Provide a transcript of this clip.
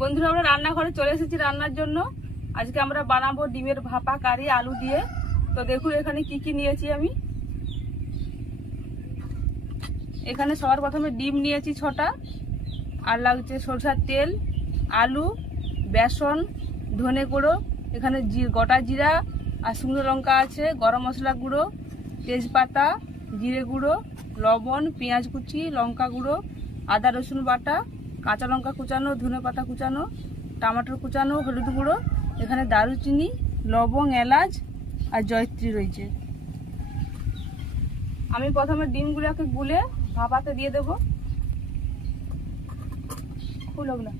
বন্ধুরা, আমরা রান্নাঘরে চলে এসেছি রান্নার জন্য। আজকে আমরা বানাবো ডিমের ভাপা কারি আলু দিয়ে। তো দেখুন এখানে কি কি নিয়েছি আমি। এখানে সবার প্রথমে ডিম নিয়েছি 6টা, আর লাগছে সরষের তেল, আলু, বেসন, ধনে গুঁড়ো, এখানে গোটা জিরা আর শুকনো লঙ্কা আছে, গরম মশলা গুঁড়ো, তেজপাতা, জিরে গুঁড়ো, লবণ, পেঁয়াজ কুচি, লঙ্কা গুঁড়ো, আদা রসুন বাটা, কাঁচা লঙ্কা কুচানো, ধনে পাতা কুচানো, টমেটো কুচানো, হলুদ গুঁড়ো, এখানে দারুচিনি, লবঙ্গ, এলাচ আর জয়ত্রী রয়েছে। আমি প্রথমে ডিমগুলোকে গুলে ভাপাতে দিয়ে দেবো। খুলব না।